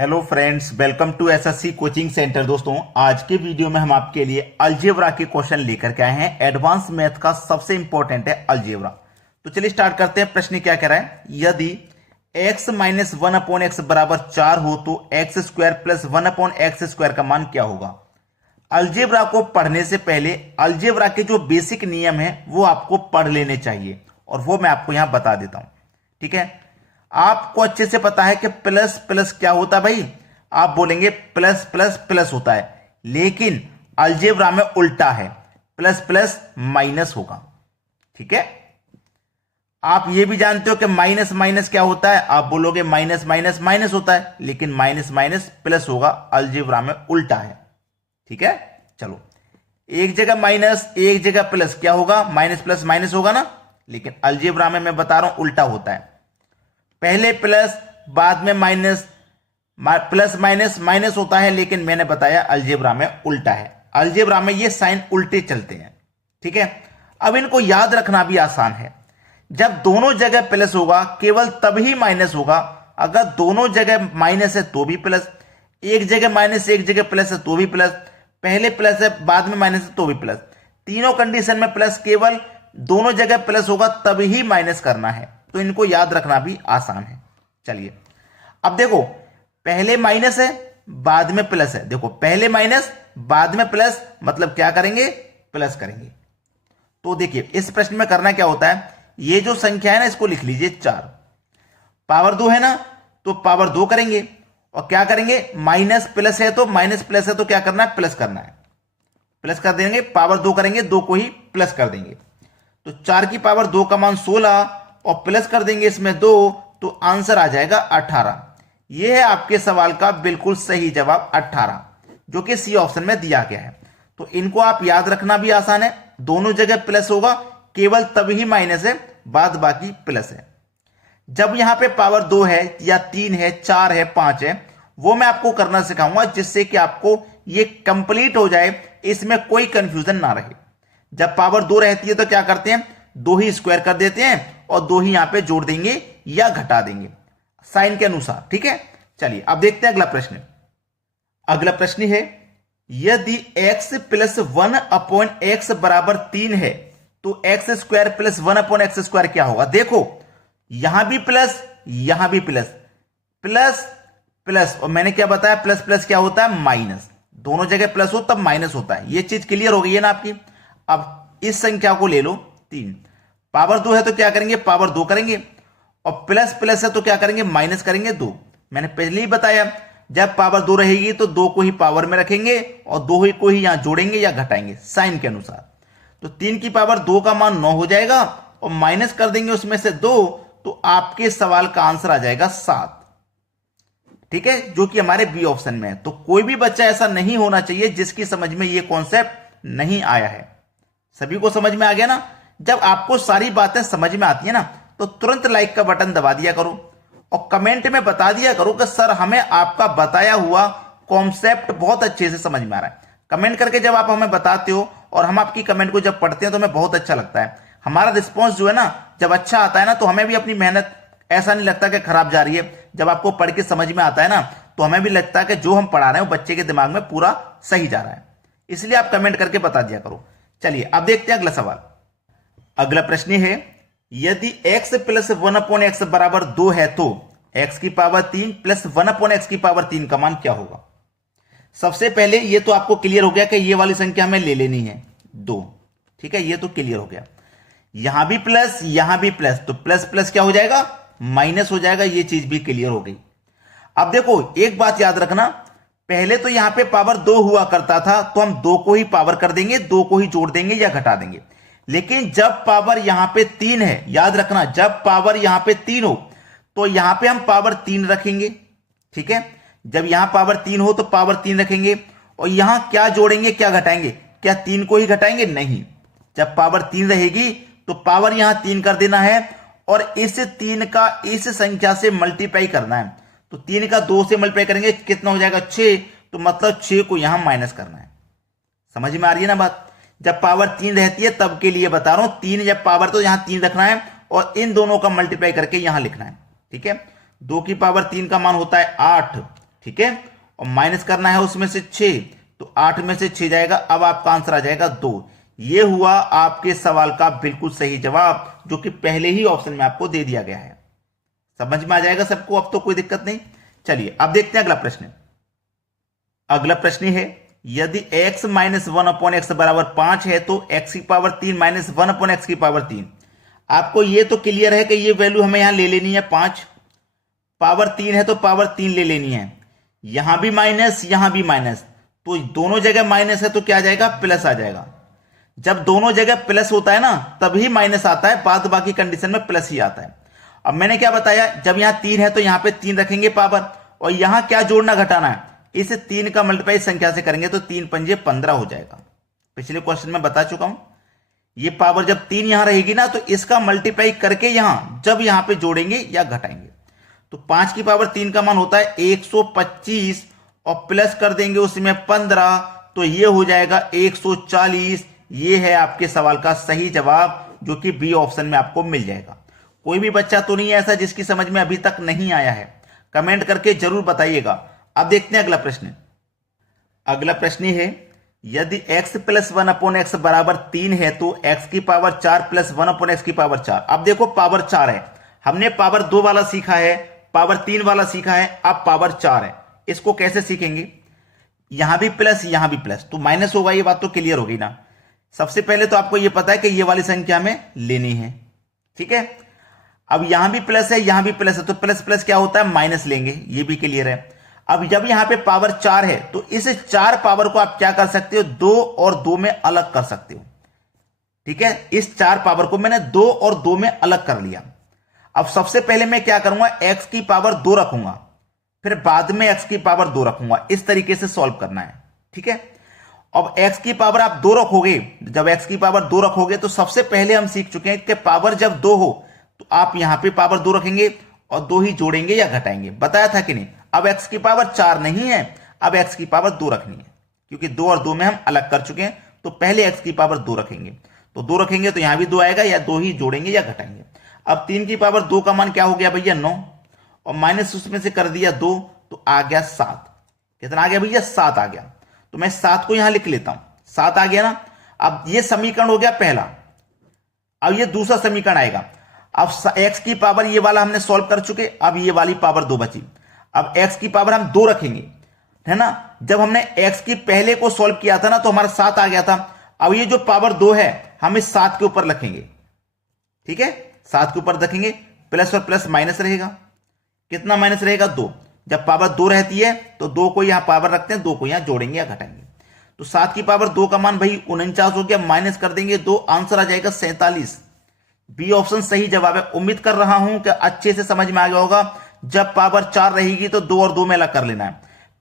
Hello friends, welcome to SSC coaching centre. दोस्तों, आज के वीडियो में हम आपके लिए अलजेब्रा के क्वेश्चन लेकर के आए हैं। एडवांस मैथ का सबसे इंपॉर्टेंट है अलजेब्रा। तो चलिए स्टार्ट करते हैं। प्रश्न क्या कह रहा है, यदि x माइनस 1/x बराबर 4 हो तो x square plus 1/x square का मान क्या होगा। अलजेब्रा को पढ़ने से पहले अलजेब्रा के जो बेसिक नियम है वो आपको पढ़ लेने चाहिए, और वो मैं आपको यहां बता देता हूं। ठीक है, आपको अच्छे से पता है कि प्लस प्लस क्या होता है भाई। आप बोलेंगे प्लस प्लस प्लस होता है, लेकिन अलजेब्रा में उल्टा है, प्लस प्लस माइनस होगा। ठीक है, आप ये भी जानते हो कि माइनस माइनस क्या होता है। आप बोलोगे माइनस माइनस माइनस होता है, लेकिन माइनस माइनस प्लस होगा, अलजेब्रा में उल्टा है। ठीक है, चलो, एक जगह माइनस एक जगह प्लस क्या होगा, माइनस प्लस माइनस होगा ना। लेकिन अलजेब्रा में मैं बता रहा हूं उल्टा होता है, पहले प्लस बाद में माइनस, प्लस माइनस माइनस होता है। लेकिन मैंने बताया अलजेब्रा में उल्टा है, अलजेब्रा में ये साइन उल्टे चलते हैं। ठीक है, अब इनको याद रखना भी आसान है। जब दोनों जगह प्लस होगा केवल तभी माइनस होगा। अगर दोनों जगह माइनस है तो भी प्लस, एक जगह माइनस एक जगह प्लस है तो भी प्लस, पहले प्लस है बाद में माइनस है तो भी प्लस। तीनों कंडीशन में प्लस, केवल दोनों जगह प्लस होगा तभी माइनस करना है। तो इनको याद रखना भी आसान है। चलिए, अब देखो, पहले माइनस है बाद में प्लस है। देखो, पहले माइनस बाद में प्लस, मतलब क्या करेंगे, प्लस करेंगे। तो देखिए, इस प्रश्न में करना क्या होता है, ये जो संख्या है ना इसको लिख लीजिए 4, पावर 2 है ना, तो पावर 2 करेंगे। और क्या करेंगे, माइनस प्लस है तो माइनस प्लस है तो क्या करना है, प्लस करना है। प्लस कर देंगे, पावर 2 करेंगे, 2 को ही प्लस कर देंगे। तो 4 की पावर 2 का मान 16, और प्लस कर देंगे इसमें 2, तो आंसर आ जाएगा 18। यह है आपके सवाल का बिल्कुल सही जवाब 18, जो कि सी ऑप्शन में दिया गया है। तो इनको आप याद रखना भी आसान है, दोनों जगह प्लस होगा, केवल तभी माइनस है, बाद बाकी प्लस है। जब यहां पे पावर 2 है या 3 है, 4 है, 5 है, वो मैं आपको करना सिखाऊंगा, जिससे कि आपको ये कंप्लीट हो जाए, इसमें कोई कंफ्यूजन ना रहे। जब पावर 2 रहती है तो क्या करते हैं, 2 ही स्क्वायर कर देते हैं और 2 ही यहां पे जोड़ देंगे या घटा देंगे साइन के अनुसार। ठीक है, चलिए अब देखते हैं अगला प्रश्न। अगला प्रश्न है, यदि x प्लस 1/x बराबर 3 है तो x square plus 1/x square क्या होगा। देखो, यहां भी प्लस यहां भी प्लस, प्लस प्लस, और मैंने क्या बताया, प्लस प्लस क्या होता है, माइनस। दोनों जगह प्लस हो तब माइनस होता है। ये चीज क्लियर हो गई है ना आपकी। अब इस संख्या को ले लो 3, पावर 2 है तो क्या करेंगे, पावर 2 करेंगे, और प्लस प्लस है तो क्या करेंगे, माइनस करेंगे 2। मैंने पहले ही बताया, जब पावर 2 रहेगी तो 2 को ही पावर में रखेंगे और 2 ही को ही यहां जोड़ेंगे या घटाएंगे साइन के अनुसार। तो 3 की पावर 2 का मान 9 हो जाएगा, और माइनस कर देंगे उसमें से 2, तो आपके सवाल का आंसर आ जाएगा 7। ठीक है, जो कि हमारे बी ऑप्शन में है। तो कोई भी बच्चा ऐसा नहीं होना चाहिए जिसकी समझ में ये कॉन्सेप्ट नहीं आया है। सभी को समझ में आ गया ना। जब आपको सारी बातें समझ में आती है ना, तो तुरंत लाइक का बटन दबा दिया करो और कमेंट में बता दिया करो कि सर हमें आपका बताया हुआ कॉन्सेप्ट बहुत अच्छे से समझ में आ रहा है। कमेंट करके जब आप हमें बताते हो और हम आपकी कमेंट को जब पढ़ते हैं तो हमें बहुत अच्छा लगता है। हमारा रिस्पॉन्स जो है ना, जब अच्छा आता है ना, तो हमें भी अपनी मेहनत ऐसा नहीं लगता कि खराब जा रही है। जब आपको पढ़ के समझ में आता है ना, तो हमें भी लगता है कि जो हम पढ़ा रहे हैं वो बच्चे के दिमाग में पूरा सही जा रहा है। इसलिए आप कमेंट करके बता दिया करो। चलिए अब देखते हैं अगला सवाल। अगला प्रश्न है, यदि x प्लस 1/x बराबर 2 है तो x की पावर 3 प्लस 1/x की पावर 3 का मान क्या होगा। सबसे पहले ये तो आपको क्लियर हो गया कि ये वाली संख्या हमें ले लेनी है 2। ठीक है, ये तो क्लियर हो गया। यहां भी प्लस यहां भी प्लस, तो प्लस प्लस क्या हो जाएगा, माइनस हो जाएगा। ये चीज भी क्लियर हो गई। अब देखो, एक बात याद रखना, पहले तो यहां पे पावर 2 हुआ करता था तो हम 2 को ही पावर कर देंगे, 2 को ही जोड़ देंगे या घटा देंगे। लेकिन जब पावर यहां पे 3 है, याद रखना, जब पावर यहां पे 3 हो तो यहां पे हम पावर 3 रखेंगे। ठीक है, जब यहां पावर 3 हो तो पावर 3 रखेंगे, और यहां क्या जोड़ेंगे क्या घटाएंगे, क्या 3 को ही घटाएंगे, नहीं। जब पावर 3 रहेगी तो पावर यहां 3 कर देना है, और इस 3 का इस संख्या से मल्टीप्लाई करना है। तो 3 का 2 से मल्टीप्लाई करेंगे, कितना हो जाएगा, 6। तो मतलब 6 को यहां माइनस करना है। समझ में आ रही है ना बात। जब पावर 3 रहती है तब के लिए बता रहा हूं, 3 जब पावर तो यहां 3 रखना है और इन दोनों का मल्टीप्लाई करके यहां लिखना है। ठीक है, 2 की पावर 3 का मान होता है 8, ठीक है, और माइनस करना है उसमें से 6, तो 8 में से 6 जाएगा, अब आपका आंसर आ जाएगा 2। ये हुआ आपके सवाल का बिल्कुल सही जवाब, जो कि पहले ही ऑप्शन में आपको दे दिया गया है। समझ में आ जाएगा सबको, अब तो कोई दिक्कत नहीं। चलिए अब देखते हैं अगला प्रश्न। अगला प्रश्न है, यदि x माइनस 1/x बराबर 5 है तो x की पावर 3 माइनस 1/x की पावर 3। आपको ये तो क्लियर है कि ये वैल्यू हमें यहां ले लेनी है 5, पावर 3 है तो पावर 3 ले लेनी है, यहां भी माइनस यहां भी माइनस, तो दोनों जगह माइनस है तो क्या आ जाएगा, प्लस आ जाएगा। जब दोनों जगह प्लस होता है ना तभी माइनस आता है, बाद बाकी कंडीशन में प्लस ही आता है। अब मैंने क्या बताया, जब यहां 3 है तो यहां पे 3 रखेंगे पावर, और यहां क्या जोड़ना घटाना है, इसे 3 का मल्टीप्लाई संख्या से करेंगे तो 3 पंजे 15 हो जाएगा। पिछले क्वेश्चन में बता चुका हूं, ये पावर जब 3 यहां रहेगी ना तो इसका मल्टीप्लाई करके यहां जब यहां पे जोड़ेंगे या घटाएंगे, तो 5 की पावर 3 का मान होता है 125, और प्लस कर देंगे उसमें 15, तो ये हो जाएगा 140। ये है आपके सवाल का सही जवाब, जो कि बी ऑप्शन में आपको मिल जाएगा। कोई भी बच्चा तो नहीं है ऐसा जिसकी समझ में अभी तक नहीं आया है, कमेंट करके जरूर बताइएगा। अब देखते हैं अगला प्रश्न। अगला प्रश्न है, यदि x प्लस 1/x बराबर 3 है तो x की पावर 4 प्लस 1/x की पावर 4। अब देखो पावर 4 है, हमने पावर 2 वाला सीखा है, पावर 3 वाला सीखा है, अब पावर 4 है। इसको कैसे सीखेंगे, यहां भी प्लस यहां भी प्लस, तो माइनस होगा, ये बात तो क्लियर होगी ना। सबसे पहले तो आपको यह पता है कि ये वाली संख्या में लेनी है, ठीक है। अब यहां भी प्लस है यहां भी प्लस है, तो प्लस प्लस क्या होता है, माइनस लेंगे, ये भी क्लियर है। अब जब यहां पे पावर 4 है तो इस 4 पावर को आप क्या कर सकते हो, 2 और 2 में अलग कर सकते हो, ठीक है। इस 4 पावर को मैंने 2 और 2 में अलग कर लिया। अब सबसे पहले मैं क्या करूंगा, x की पावर 2 रखूंगा, फिर बाद में x की पावर 2 रखूंगा। इस तरीके से सॉल्व करना है, ठीक है। अब x की पावर आप 2 रखोगे, जब x की पावर 2 रखोगे तो सबसे पहले हम सीख चुके हैं कि पावर जब 2 हो तो आप यहां पे पावर 2 रखेंगे और 2 ही जोड़ेंगे या घटाएंगे, बताया था कि नहीं। अब x की पावर 4 नहीं है, अब x की पावर 2 रखनी है, क्योंकि 2 और 2 में हम अलग कर चुके हैं, तो पहले x की पावर 2 रखेंगे, तो 2 रखेंगे तो यहां भी 2 आएगा, या 2 ही जोड़ेंगे या घटाएंगे। अब 3 की पावर 2 का मान क्या हो गया भैया, 9, और माइनस उसमें से कर दिया 2, तो आ गया 7। कितना आ गया भैया, 7 आ गया। तो मैं 7 को यहां लिख लेता हूं, 7 आ गया ना। अब ये समीकरण हो गया पहला, अब ये दूसरा समीकरण आएगा। अब x की पावर ये वाला हमने सॉल्व कर चुके, अब ये वाली पावर 2 बची। अब x की पावर हम 2 रखेंगे, है ना। जब हमने x की पहले को सॉल्व किया था ना तो हमारा 7 आ गया था। अब ये जो पावर 2 है हम इस 7 के ऊपर रखेंगे, ठीक है, 7 के ऊपर रखेंगे, प्लस और प्लस माइनस रहेगा, कितना माइनस रहेगा, 2। जब पावर 2 रहती है तो 2 को यहां पावर रखते हैं, 2 को यहां जोड़ेंगे या घटाएंगे, तो 7 की पावर 2 का मान भाई 49 हो गया, माइनस कर देंगे 2, आंसर आ जाएगा 47। बी ऑप्शन सही जवाब है। उम्मीद कर रहा हूं कि अच्छे से समझ में आ गया होगा। जब पावर 4 रहेगी तो 2 और 2 में अलग कर लेना है।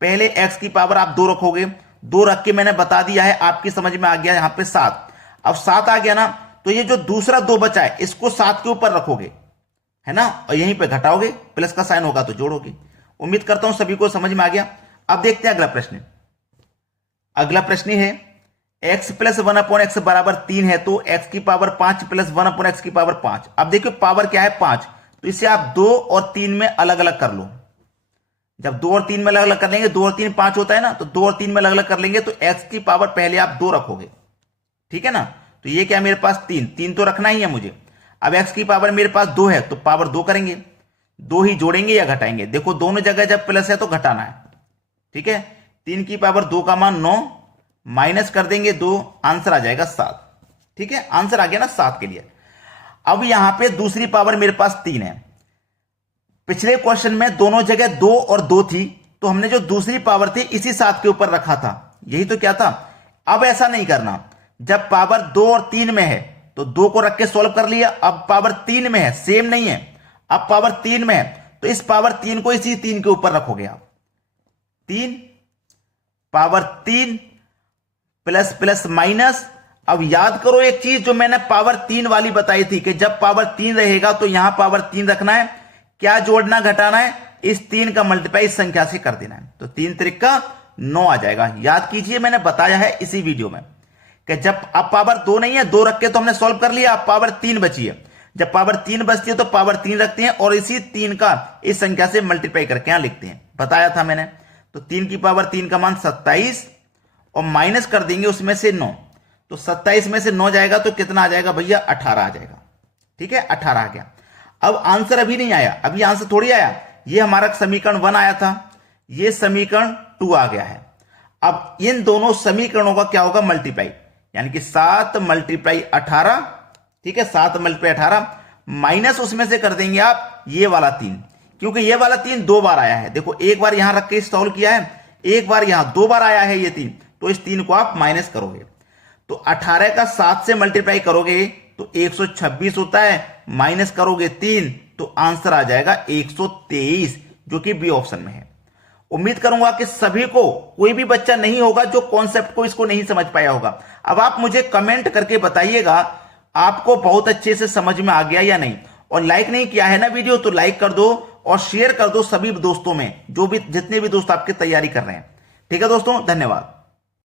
पहले x की पावर आप 2 रखोगे, 2 रख के मैंने बता दिया है, आपकी समझ में आ गया यहां पे 7। अब 7 आ गया ना, तो ये जो दूसरा 2 बचा है इसको 7 के ऊपर रखोगे, है ना, और यहीं पे घटाओगे, प्लस का साइन होगा तो जोड़ोगे। उम्मीद करता हूं सभी को समझ में आ गया। अब देखते हैं अगला प्रश्न। अगला प्रश्न है, x प्लस 1/x बराबर 3 है तो x की पावर 5 प्लस 1/x की पावर 5। अब देखिए पावर क्या है, 5, तो इसे आप 2 और 3 में अलग अलग कर लो। जब 2 और 3 में अलग अलग कर लेंगे, 2 और 3 5 होता है ना, तो 2 और 3 में अलग अलग कर लेंगे, तो x की पावर पहले आप 2 रखोगे, ठीक है ना। तो ये क्या, मेरे पास 3 तो रखना ही है मुझे। अब x की पावर मेरे पास 2 है तो पावर 2 करेंगे, 2 ही जोड़ेंगे या घटाएंगे। देखो दोनों जगह जब प्लस है तो घटाना है, ठीक है। 3 की पावर 2 का मान 9, माइनस कर देंगे 2, आंसर आ जाएगा 7, ठीक है। आंसर आ गया ना 7 के लिए। अब यहां पे दूसरी पावर मेरे पास 3 है। पिछले क्वेश्चन में दोनों जगह 2 और 2 थी, तो हमने जो दूसरी पावर थी इसी 7 के ऊपर रखा था, यही तो क्या था। अब ऐसा नहीं करना, जब पावर 2 और 3 में है तो 2 को रख के सॉल्व कर लिया, अब पावर 3 में है, सेम नहीं है, अब पावर 3 में है तो इस पावर 3 को इसी 3 के ऊपर रखोगे आप। 3 पावर 3 प्लस प्लस माइनस। अब याद करो एक चीज जो मैंने पावर 3 वाली बताई थी कि जब पावर 3 रहेगा तो यहां पावर 3 रखना है, क्या जोड़ना घटाना है, इस 3 का मल्टीप्लाई इस संख्या से कर देना है, तो 3 त्रिका 9 आ जाएगा। याद कीजिए मैंने बताया है इसी वीडियो में कि जब अब पावर 2 नहीं है, 2 रख के तो हमने सॉल्व कर लिया, अब पावर 3 बची है। जब पावर 3 बचती है तो पावर 3 रखते हैं और इसी 3 का इस संख्या से मल्टीप्लाई करके यहां लिखते हैं, बताया था मैंने। तो 3 की पावर 3 का मान 27 और माइनस कर देंगे उसमें से 9, तो 27 में से 9 जाएगा तो कितना आ जाएगा भैया, 18 आ जाएगा। ठीक है, 18 आ गया। अब आंसर अभी नहीं आया, अभी आंसर थोड़ी आया, ये हमारा समीकरण 1 आया था, ये समीकरण 2 आ गया है। अब इन दोनों समीकरणों का क्या होगा, मल्टीप्लाई, यानी कि 7 मल्टीप्लाई 18, ठीक है, 7 मल्टीप्लाई 18 माइनस उसमें से कर देंगे आप ये वाला 3, क्योंकि ये वाला 3 2 बार आया है। देखो एक बार यहां रख के सॉल्व किया है, एक बार यहां 2 बार आया है ये 3, तो इस 3 को आप माइनस करोगे तो 18 का 7 से मल्टीप्लाई करोगे तो 126 होता है, माइनस करोगे 3 तो आंसर आ जाएगा 123, जो कि बी ऑप्शन में है। उम्मीद करूंगा कि सभी को, कोई भी बच्चा नहीं होगा जो कॉन्सेप्ट को इसको नहीं समझ पाया होगा। अब आप मुझे कमेंट करके बताइएगा आपको बहुत अच्छे से समझ में आ गया या नहीं। और लाइक नहीं किया है ना वीडियो तो लाइक कर दो और शेयर कर दो सभी दोस्तों में, जो भी जितने भी दोस्त आपकी तैयारी कर रहे हैं। ठीक है दोस्तों, धन्यवाद।